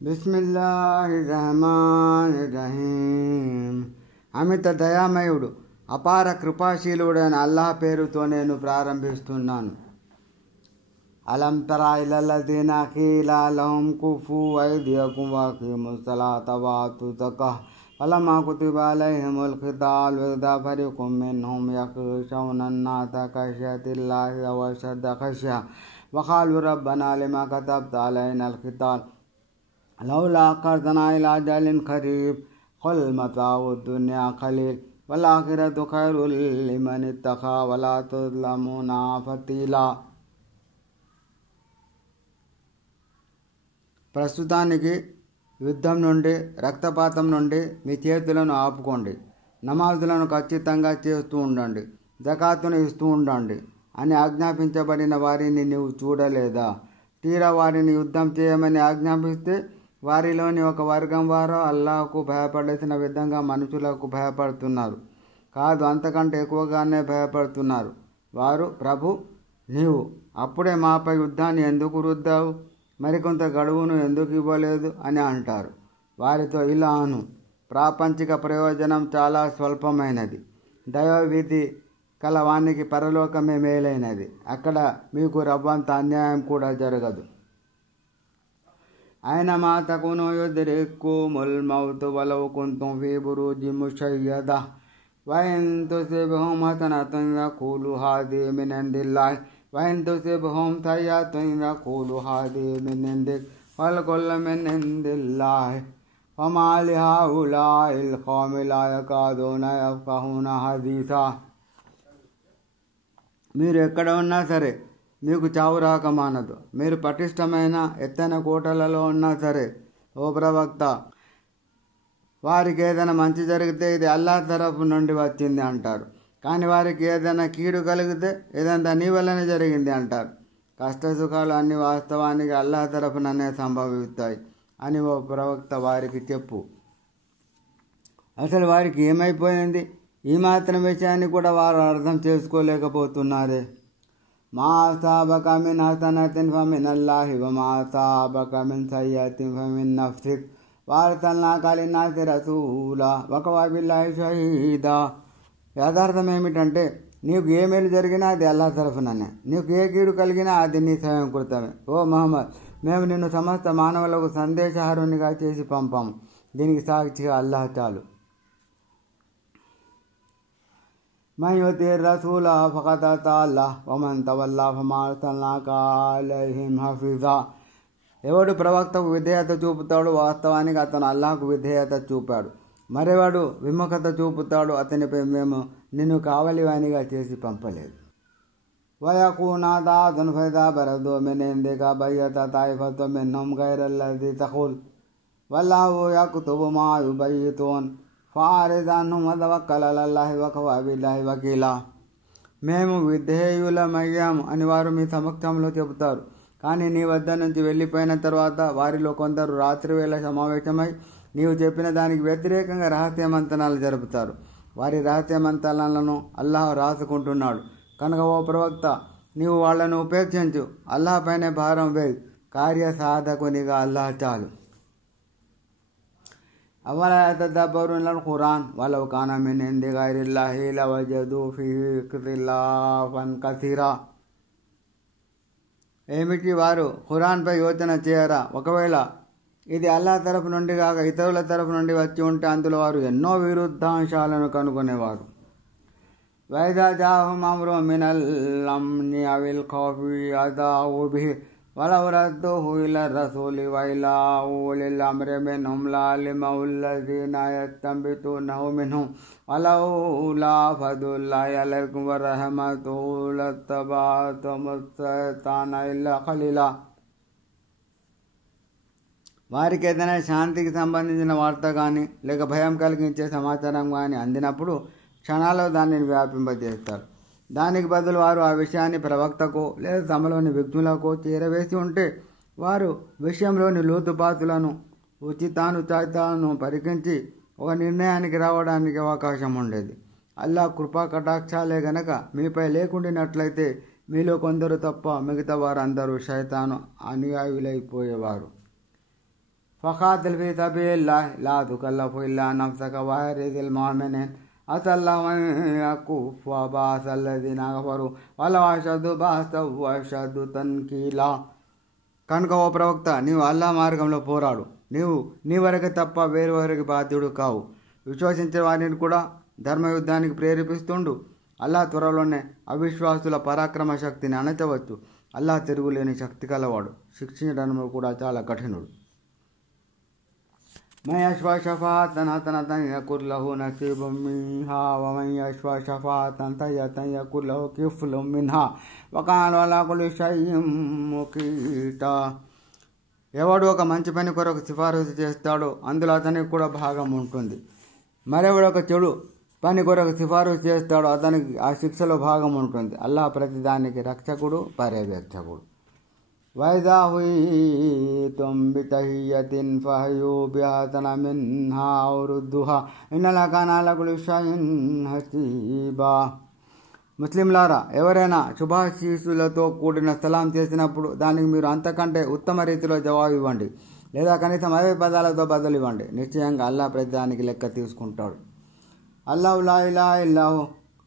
బిస్మిల్లాహిర్రహమానిర్రహీం. అమిత దయామయుడు అపార కృపాశీలుడైన అల్లాహ్ పేరుతో నేను ప్రారంభిస్తున్నాను. అలం తరా ఇలల్లదీన ఖీల లహుం కుఫూ ఐదియకుం వఅకీముస్ సలాత వఆతూ జకాహ్ ఫలమ్మా కుతిబ అలైహిముల్ ఖితాల్ వఇదా ఫరీఖుం మిన్హుం యఖ్షౌన అన్నాస ఖష్యతిల్లాహి వ అషద్ద ఖష్య వఖాలూ రబ్బనా లిమా కతబ్త అలైనల్ ఖితాల్ లౌలా అఖర్తనా ఇలా అజలిన్ ఖరీబ్ ఖుల్ మతాఉద్ దున్యా ఖలీల్ వల్ ఆఖిరతు ఖైరుల్ లిమన్ ఇత్తఖా వలా తుజ్లమూనా ఫతీలా. ప్రస్తుతానికి యుద్ధం నుండి, రక్తపాతం నుండి మీ చేతులను ఆపుకోండి. నమాజులను ఖచ్చితంగా చేస్తూ ఉండండి. జకాతును ఇస్తూ ఉండండి అని ఆజ్ఞాపించబడిన వారిని నీవు చూడలేదా? తీరా వారిని యుద్ధం చేయమని ఆజ్ఞాపిస్తే వారిలోని ఒక వర్గం వారు అల్లాహకు భయపడాల్సిన విధంగా మనుషులకు భయపడుతున్నారు కాదు, అంతకంటే ఎక్కువగానే భయపడుతున్నారు. వారు, ప్రభు, నీవు అప్పుడే మాపై యుద్ధాన్ని ఎందుకు రుద్దావు, మరికొంత గడువును ఎందుకు ఇవ్వలేదు అని అంటారు. వారితో ఇలా అను, ప్రాపంచిక ప్రయోజనం చాలా స్వల్పమైనది. దైవవిధి కలవానికి పరలోకమే మేలైనది. అక్కడ మీకు రవ్వంత అన్యాయం కూడా జరగదు. ఐనమా తకును యుద్రిక్కుముల్ మౌతు వలౌ కుంతుం ఫీ బురూజిన్ ముషయ్యదా వఇన్ తుసిబ్హుం హసనతున్ యఖూలు హాదిహి మిన్ ఇందిల్లాహి వఇన్ తుసిబ్హుం సయ్యిఅతున్ యఖూలు హాదిహి మిన్ ఇందిక్ వల్ కుల్లు మిన్ ఇందిల్లాహి ఫమా లిహౌలాఇల్ ఖౌమి లా యకాదూన యఫ్ఖహూన హదీసా. మీరు ఎక్కడ ఉన్నా సరే మీకు చావు రాక మానదు. మీరు పటిష్టమైన ఎత్తైన కోటలలో ఉన్నా సరే, ఓ ప్రవక్త, వారికి ఏదైనా మంచి జరిగితే ఇది అల్లాహ్ తరఫు నుండి వచ్చింది అంటారు. కానీ వారికి ఏదైనా కీడు కలిగితే ఇదంతా నీ వల్లనే జరిగింది అంటారు. కష్ట సుఖాలు అన్ని వాస్తవానికి అల్లాహ్ తరఫుననే సంభవిస్తాయి అని ఓ ప్రవక్త వారికి చెప్పు. అసలు వారికి ఏమైపోయింది? ఈ మాత్రం విషయాన్ని కూడా వారు అర్థం చేసుకోలేకపోతున్నారే. మా అసాబక మిన్ హసనతిన్ ఫమినల్లాహి వమా అసాబక మిన్ సయ్యిఅతిన్ ఫమిన్ నఫ్సిక్ వఅర్సల్నాక లిన్నాసి రసూలా వకఫా బిల్లాహి షహీదా. యథార్థం ఏమిటంటే, నీకు ఏ మేలు జరిగినా అది అల్లాహ్ తరఫుననే, నీకు ఏ కీడు కలిగినా అది నీ స్వయంకృతమే. ఓ మహమ్మద్, మేము నిన్ను సమస్త మానవులకు సందేశహారునిగా చేసి పంపాము. దీనికి సాక్షిగా అల్లాహ్ చాలు. మన్ యుతిర్ రసూల ఫఖద్ అతా అల్లాహ్ వమన్ తవల్లా ఫమా అర్సల్నాక అలైహిం హఫీజా. ఎవడు ప్రవక్తకు విధేయత చూపుతాడు, వాస్తవానికి అతను అల్లాహకు విధేయత చూపాడు. మరెవాడు విముఖత చూపుతాడు, అతనిపై మేము నిన్ను కావలివానిగా చేసి పంపలేదు. వయకూన దాదున్ ఫైదా బరదు మిన్ ఇందిక బయ్యత తాయిఫతు మిన్హుం గైరల్లజీ తఖూల్ వల్లాహు యక్తుబు మా యుబయ్యితూన్ ఫారిద్ అన్హుం వతవక్కల్ అలల్లాహి వకఫా బిల్లాహి వకీలా. మేము విధేయులమయ్యాము అని వారు మీ సమక్షంలో చెబుతారు. కానీ నీ వద్ద నుంచి వెళ్ళిపోయిన తర్వాత వారిలో కొందరు రాత్రివేళ సమావేశమై నీవు చెప్పిన దానికి వ్యతిరేకంగా రహస్యమంతనాలు జరుపుతారు. వారి రహస్యమంతనాలను అల్లాహ్ రాసుకుంటున్నాడు. కనుక ఓ ప్రవక్త, నీవు వాళ్లను ఉపేక్షించు. అల్లాహ్ పైనే భారం వేయి. కార్యసాధకునిగా అల్లాహ్ చాలు. అవలా యతదబ్బరునల్ ఖురాన్ వలౌ కాన మిన్ ఇంది గైరిల్లాహి లవజదు ఫీహి ఇఖ్తిలాఫన్ కసీరా. ఏమిటి, వారు ఖురాన్పై యోచన చేయరా? ఒకవేళ ఇది అల్లాహ్ తరఫు నుండి కాక ఇతరుల తరఫు నుండి వచ్చి ఉంటే అందులో వారు ఎన్నో విరుద్ధాంశాలను కనుగొనేవారు. వైదా జాహుం అమ్రుం మినల్ అమ్ని అవిల్ ఖౌఫి అదాఉ బిహి వలౌ రద్దుహు ఇలర్ రసూలి వఇలా ఉలిల్ అమ్రి మిన్హుం లఅలిమహుల్లజీన యస్తంబితూనహు మిన్హుం వలౌలా ఫద్లుల్లాహి అలైకుం వరహమతుహు లత్తబఅతుముష్ షైతాన ఇల్లా ఖలీలా. వారికి ఏదైనా శాంతికి సంబంధించిన వార్త కానీ లేక భయం కలిగించే సమాచారం కానీ అందినప్పుడు క్షణాల్లో దానిని వ్యాపింపజేస్తారు. దానికి బదులు వారు ఆ విషయాన్ని ప్రవక్తకు లేదా తమలోని వ్యక్తులకు చేరవేసి ఉంటే వారు విషయంలోని లోతుపాతులను, ఉచితానుచితాలను పరికించి ఒక నిర్ణయానికి రావడానికి అవకాశం ఉండేది. అల్లాహ్ కృపా కటాక్షాలే గనక మీపై లేకుండినట్లయితే మీలో కొందరు తప్ప మిగతా వారందరూ శైతాను అనుయాయులైపోయేవారు. ఫఖాతిల్ ఫీ సబీలిల్లాహ్ లా తుకల్లఫు ఇల్లా నఫ్సక వహరిజిల్ ముమినీన్ అసల్లాహు అన్ యకుఫ్ఫ బఅసల్లదీన కఫరు వలౌ అషద్దు బఅసవ్ వషద్దు తన్కీలా. కనుక ఓ ప్రవక్త, నీవు అల్లా మార్గంలో పోరాడు. నీవు నీ వరకు తప్ప వేరొకరికి బాధ్యుడు కావు. విశ్వసించే వారిని కూడా ధర్మయుద్ధానికి ప్రేరేపిస్తుండు. అల్లా త్వరలోనే అవిశ్వాసుల పరాక్రమ శక్తిని అణచవచ్చు. అల్లా తిరుగులేని శక్తి కలవాడు, శిక్షించడంలో కూడా చాలా కఠినుడు. మన్ యష్ఫా షఫాఅతన్ హసనతన్ యకున్ లహు నసీబుం మిన్హా వమన్ యష్ఫా షఫాఅతన్ సయ్యిఅతన్ యకున్ లహు కిఫ్లుం మిన్హా వకాన అలా కుల్లి షైఇన్ ముకీతా. ఎవడు ఒక మంచి పని కొరకు సిఫారసు చేస్తాడో అందులో అతనికి కూడా భాగం ఉంటుంది. మరెవడు ఒక చెడు పని కొరకు సిఫారసు చేస్తాడో అతనికి ఆ శిక్షలో భాగం ఉంటుంది. అల్లాహ్ ప్రతిదానికి రక్షకుడు, పర్యవేక్షకుడు. వైదా హుయితుం బితహియ్యతిన్ ఫహయ్యూ బిఅహ్సన మిన్హా ఔ రుద్దుహా ఇన్నల్లాహ కాన అలా కుల్లి షైఇన్ హసీబా. ముస్లింలారా, ఎవరైనా శుభాశీసులతో కూడిన సలాం చేసినప్పుడు దానికి మీరు అంతకంటే ఉత్తమ రీతిలో జవాబు ఇవ్వండి, లేదా కనీసం 50 పదాలతో బదులు ఇవ్వండి. నిశ్చయంగా అల్లాహ్ ప్రతిదానికి లెక్క తీసుకుంటాడు. అల్లాహు లా ఇలాహ ఇల్లాహు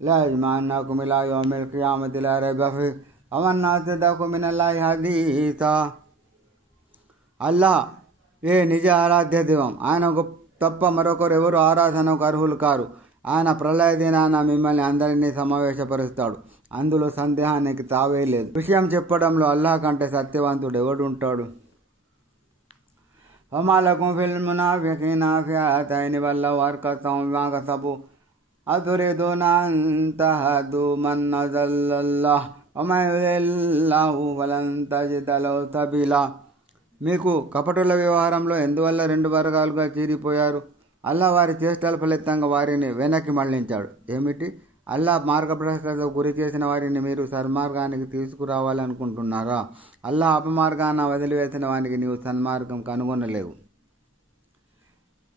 లా యజ్మఅన్నకుమ్ ఇలా యౌమిల్ ఖియామతి లా రైబ ఫీహి వమన్ అస్దఖు మినల్లాహి హదీసా. అల్లాహ్ ఏ నిజ ఆరాధ్య దైవం. ఆయన తప్ప మరొకరు ఎవరు ఆరాధనకు అర్హులు కారు. ఆయన ప్రళయ దినాన మిమ్మల్ని అందరినీ సమావేశపరుస్తాడు. అందులో సందేహానికి తావే లేదు. విషయం చెప్పడంలో అల్లాహ్ కంటే సత్యవంతుడు ఎవడుంటాడు? వమా లకుం ఫిల్ మునాఫికీన ఫిఅతైని వల్లౌ అర్కసహుం బిమా కసబూ అతురీదూన అన్ తహదూ మన్ అదల్లల్లాహ్ వమన్ యుద్లిల్లిల్లాహు ఫలన్ తజిద లహు సబీలా. మీకు కపటుల వ్యవహారంలో ఎందువల్ల 2 వర్గాలుగా చీరిపోయారు? అల్లా వారి చేష్టల ఫలితంగా వారిని వెనక్కి మళ్లించాడు. ఏమిటి? అల్లా మార్గభ్రష్టతకు గురి చేసిన వారిని మీరు సన్మార్గానికి తీసుకురావాలనుకుంటున్నారా? అల్లా అపమార్గాన వదిలివేసిన వారికి నీవు సన్మార్గం కనుగొనలేవు.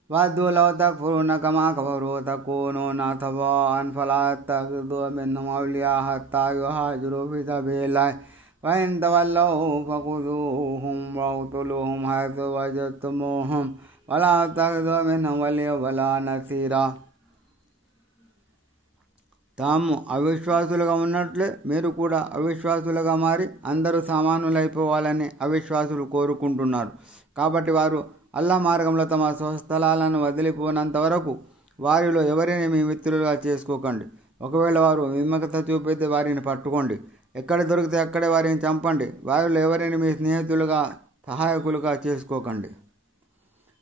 వద్దు లౌ తక్ఫురూన కమా కఫరూ తకూనూన సవాఅన్ ఫలా తత్తఖిదూ మిన్హుమ్ ఔలియా హత్తా యుహాజిరూ ఫీ సబీలిల్లాహ్ వఇన్ తవల్లౌ ఫఖుదూహుం వఖ్తులూహుం హైసు వజద్తుమూహుం వలా తత్తఖిదూ మిన్హుమ్ వలియ్యన్ వలా నసీరా. తాము అవిశ్వాసులుగా ఉన్నట్లే మీరు కూడా అవిశ్వాసులుగా మారి అందరూ సమానులైపోవాలని అవిశ్వాసులు కోరుకుంటున్నారు. కాబట్టి వారు అల్లా మార్గంలో తమ స్వస్థలాలను వదిలిపోనంత వరకు వారిలో ఎవరిని మీ మిత్రులుగా చేసుకోకండి. ఒకవేళ వారు విముఖత చూపితే వారిని పట్టుకోండి. ఎక్కడ దొరికితే అక్కడే వారిని చంపండి. వారిలో ఎవరిని మీ స్నేహితులుగా సహాయకులుగా చేసుకోకండి.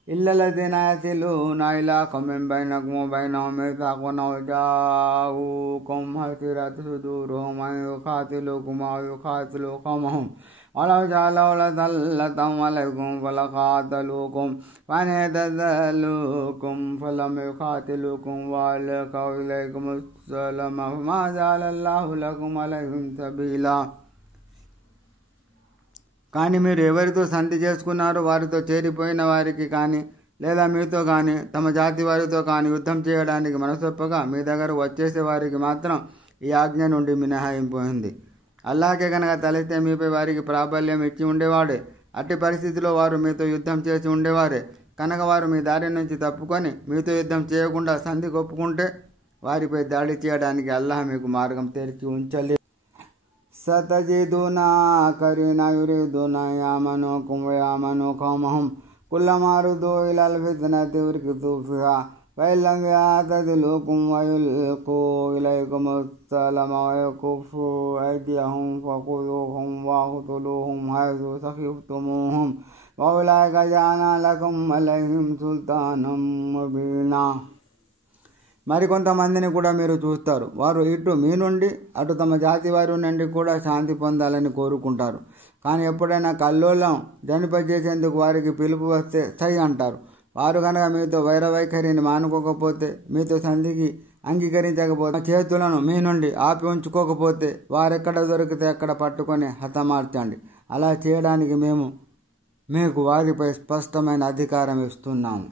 ఇల్లల్లదీన యసిలూన ఇలా కౌమిన్ బైనకుమ్ వబైనహుం మీసాఖున్ ఔ జాఊకుమ్ హసిరత్ సుదూరుహుం అన్ యుఖాతిలూకుమ్ ఔ యుఖాతిలూ ఖౌమహుం వలౌ షాఅ లసల్లతహుం అలైకుమ్ ఫలఖాతలూకుమ్ వఇన్ ఇዕతజలూకుమ్ ఫలం యుఖాతిలూకుమ్ వఅల్కౌ ఇలైకుముస్సలమ ఫమా జఅలల్లాహు లకుమ్ అలైహిం సబీలా. కానీ మీరు ఎవరితో సంధి చేసుకున్నారో వారితో చేరిపోయిన వారికి కానీ లేదా మీతో కానీ తమ జాతి వారితో కానీ యుద్ధం చేయడానికి మనసొప్పగా మీ దగ్గర వచ్చేసే వారికి మాత్రం ఈ ఆజ్ఞ నుండి మినహాయింపు ఉంది. అల్లాహకే కనుక తలెత్తే మీపై వారికి ప్రాబల్యం ఇచ్చి ఉండేవాడే. అట్టి పరిస్థితిలో వారు మీతో యుద్ధం చేసి ఉండేవారే. కనుక వారు మీ దారి నుంచి తప్పుకొని మీతో యుద్ధం చేయకుండా సంధి కొప్పుకుంటే వారిపై దాడి చేయడానికి అల్లాహ్ మీకు మార్గం తెరిచి ఉంచలేదు. సతజిదున ఆఖరీన యురీదున యామనుకుం వయామను ఖౌమహుం కుల్లమా రుదు ఇలల్ ఫిత్నతి ఉర్కిదు ఫిహా వఇల్లం యఅతజిలూకుం వయుల్కూ ఇలైకుముస్సలమ వయకుఫ్ఫూ ఐదియహుం ఫఖుదూహుం వఖ్తులూహుం హైసు సఖిఫ్తుమూహుం వఉలైక జఅల్నా లకుం అలైహిం సుల్తానం ముబీనా. మరికొంతమందిని కూడా మీరు చూస్తారు. వారు ఇటు మీ నుండి అటు తమ జాతి వారి నుండి కూడా శాంతి పొందాలని కోరుకుంటారు. కానీ ఎప్పుడైనా కల్లోలం జనిపజేసేందుకు వారికి పిలుపు వస్తే సై అంటారు. వారు కనుక మీతో వైరవైఖరిని మానుకోకపోతే, మీతో సంధికి అంగీకరించకపోతే, చేతులను మీ నుండి ఆపి ఉంచుకోకపోతే వారెక్కడ దొరికితే అక్కడ పట్టుకొని హతమార్చండి. అలా చేయడానికి మేము మీకు వారిపై స్పష్టమైన అధికారం ఇస్తున్నాము.